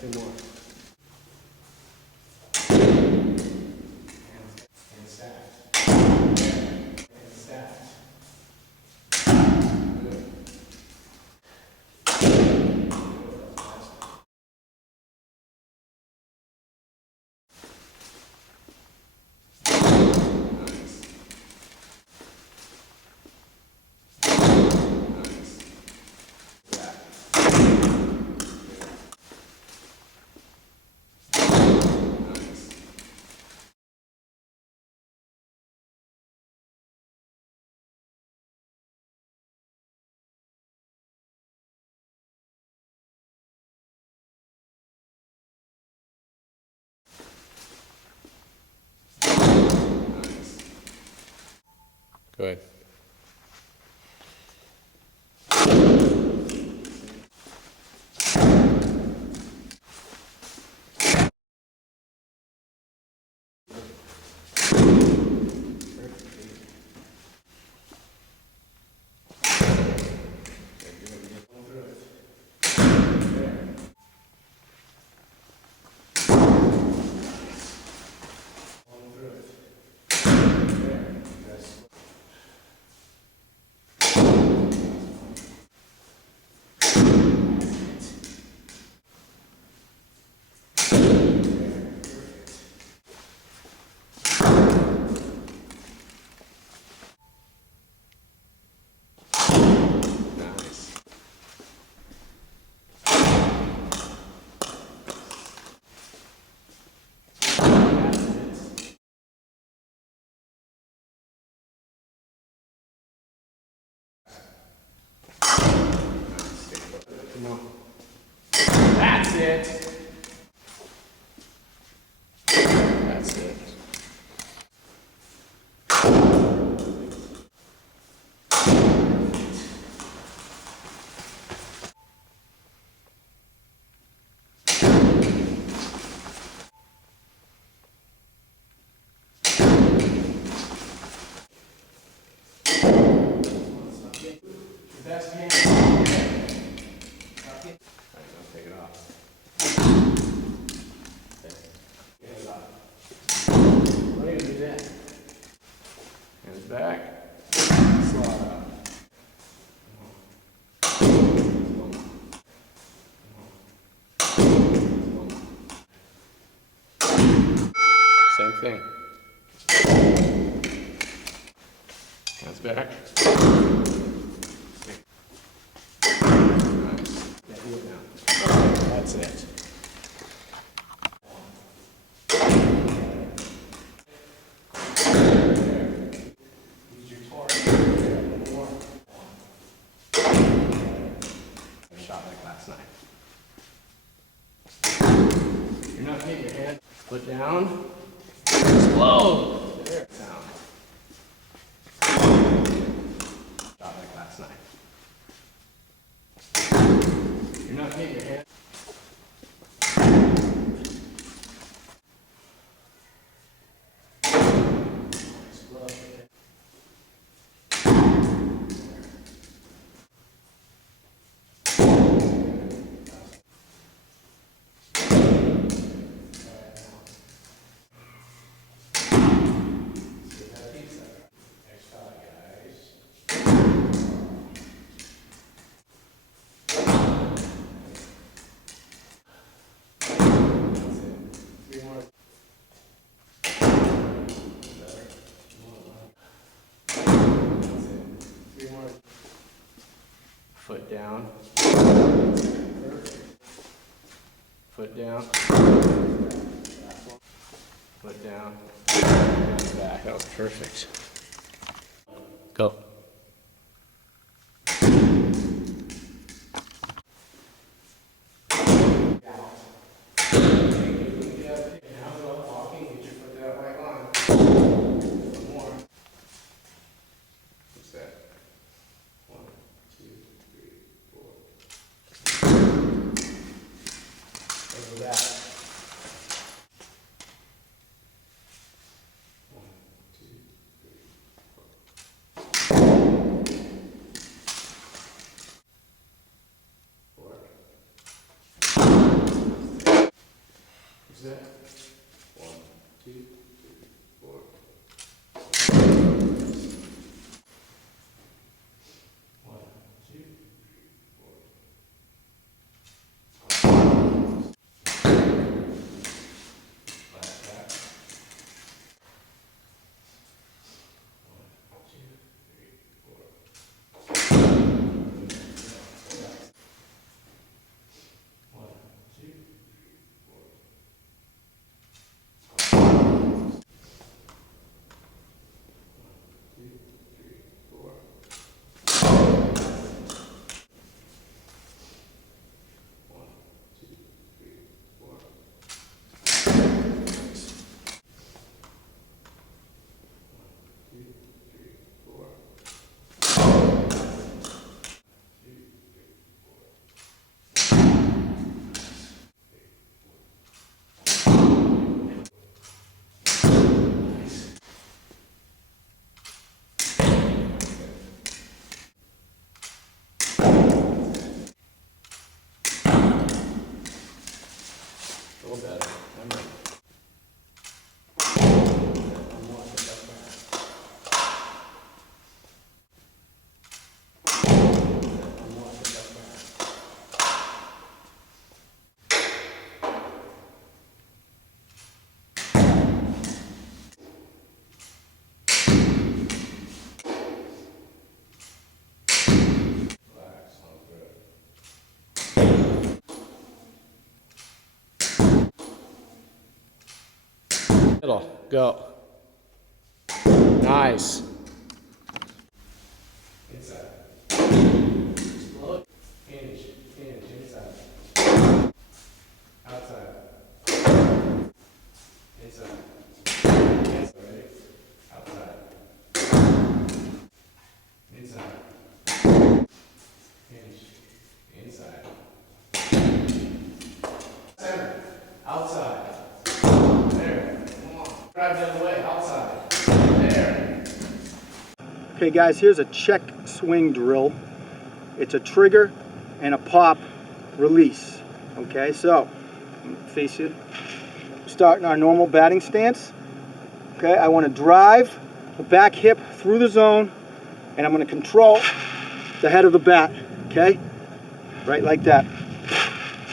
Two more. And stacked. And stacked. Good. Good. Come on. That's it. That's it. Best hand. Take it off. Get it off. What are you gonna do that? Hands back. Slide out. Same thing. Hands back. That's it. Use your torque. One more. Shot like last night. You're not hitting your hand. Foot down. Explode. There. Sound. Shot like last night. You're not hitting your hand. Foot down. Foot down. Foot down. And back. That was perfect. Go. Set. 1, 2, 3, 4. One, two, four. Last back. 1, 2, 3, 4. One, two, 4. A little better. One more. One more. Put that back. One more. Put that back. Relax. Sounds good. Middle, go. Nice. Inside. Look. Hinge, inside. Outside. Inside. Yes, ready? Outside. Inside. Hinge. Inside. Center. Outside. There. Come on. Drive the other way. Outside. There. Okay guys, here's a check swing drill. It's a trigger and a pop release. Okay, so face you. Starting our normal batting stance. Okay, I want to drive the back hip through the zone, and I'm going to control the head of the bat. Okay, right like that.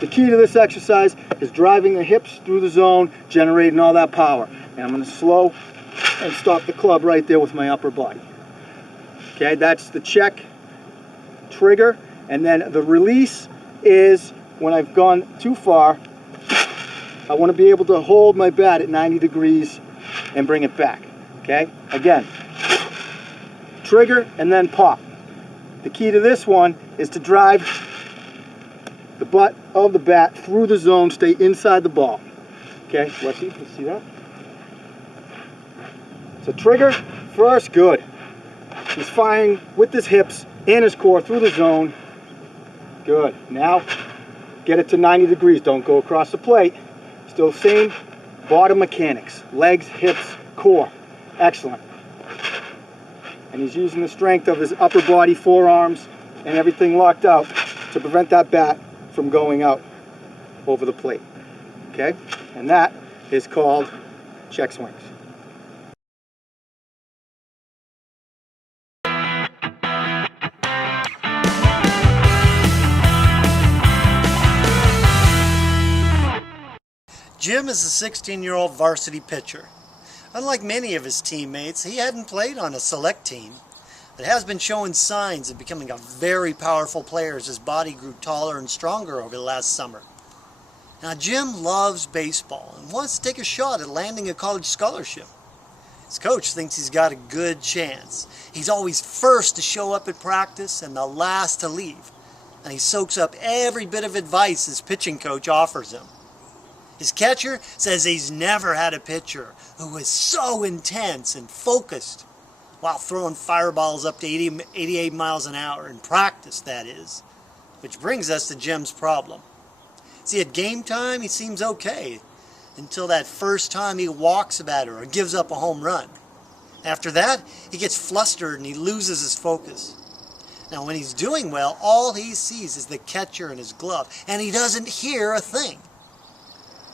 The key to this exercise is driving the hips through the zone, generating all that power. And I'm going to slow and stop the club right there with my upper body. Okay, that's the check trigger. And then the release is when I've gone too far, I want to be able to hold my bat at 90 degrees and bring it back. Okay, again, trigger and then pop. The key to this one is to drive the butt of the bat through the zone, stay inside the ball. Okay, let's see that? So trigger first, good. He's firing with his hips and his core through the zone. Good. Now, get it to 90 degrees. Don't go across the plate. Still same bottom mechanics. Legs, hips, core. Excellent. And he's using the strength of his upper body, forearms, and everything locked out to prevent that bat from going out over the plate. Okay? And that is called check swings. Jim is a 16-year-old varsity pitcher. Unlike many of his teammates, he hadn't played on a select team, but has been showing signs of becoming a very powerful player as his body grew taller and stronger over the last summer. Now, Jim loves baseball and wants to take a shot at landing a college scholarship. His coach thinks he's got a good chance. He's always first to show up at practice and the last to leave, and he soaks up every bit of advice his pitching coach offers him. His catcher says he's never had a pitcher who was so intense and focused while throwing fireballs up to 88 miles an hour in practice, that is. Which brings us to Jim's problem. See, at game time, he seems okay until that first time he walks a batter or gives up a home run. After that, he gets flustered and he loses his focus. Now, when he's doing well, all he sees is the catcher and his glove, and he doesn't hear a thing.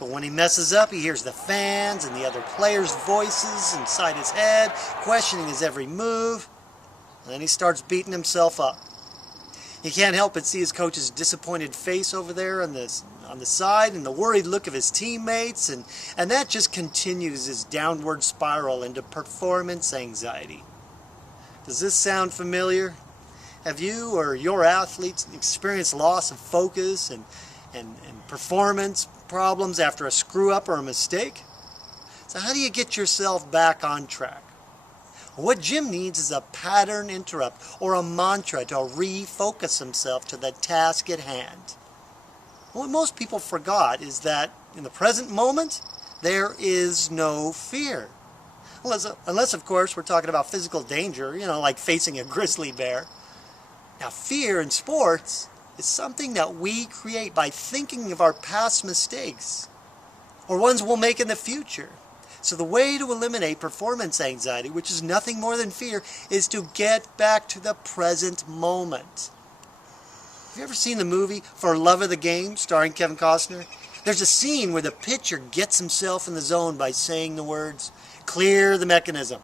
But when he messes up, he hears the fans and the other players' voices inside his head, questioning his every move. And then he starts beating himself up. He can't help but see his coach's disappointed face over there on the side and the worried look of his teammates, and that just continues his downward spiral into performance anxiety. Does this sound familiar? Have you or your athletes experienced loss of focus and performance problems after a screw up or a mistake? So how do you get yourself back on track? What Jim needs is a pattern interrupt or a mantra to refocus himself to the task at hand. What most people forgot is that in the present moment, there is no fear. Unless, of course, we're talking about physical danger, like facing a grizzly bear. Now, fear in sports is something that we create by thinking of our past mistakes or ones we'll make in the future. So the way to eliminate performance anxiety, which is nothing more than fear, is to get back to the present moment. Have you ever seen the movie For Love of the Game, starring Kevin Costner? There's a scene where the pitcher gets himself in the zone by saying the words, "Clear the mechanism."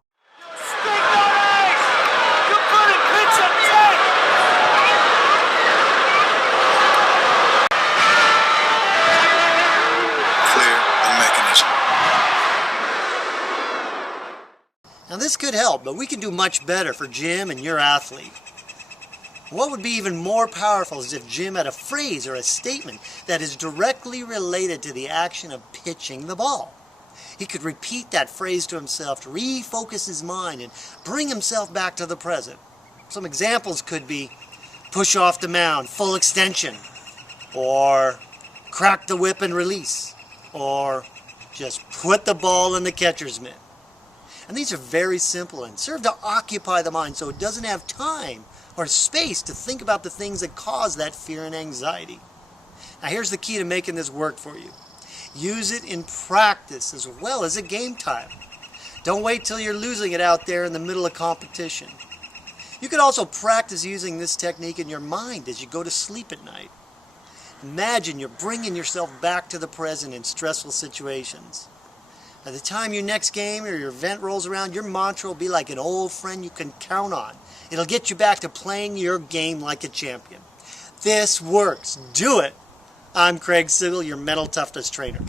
Now this could help, but we can do much better for Jim and your athlete. What would be even more powerful is if Jim had a phrase or a statement that is directly related to the action of pitching the ball. He could repeat that phrase to himself to refocus his mind and bring himself back to the present. Some examples could be push off the mound, full extension, or crack the whip and release, or just put the ball in the catcher's mitt. And these are very simple and serve to occupy the mind so it doesn't have time or space to think about the things that cause that fear and anxiety. Now here's the key to making this work for you. Use it in practice as well as at game time. Don't wait till you're losing it out there in the middle of competition. You could also practice using this technique in your mind as you go to sleep at night. Imagine you're bringing yourself back to the present in stressful situations. By the time your next game or your event rolls around, your mantra will be like an old friend you can count on. It'll get you back to playing your game like a champion. This works. Do it. I'm Craig Sigl, your mental toughness trainer.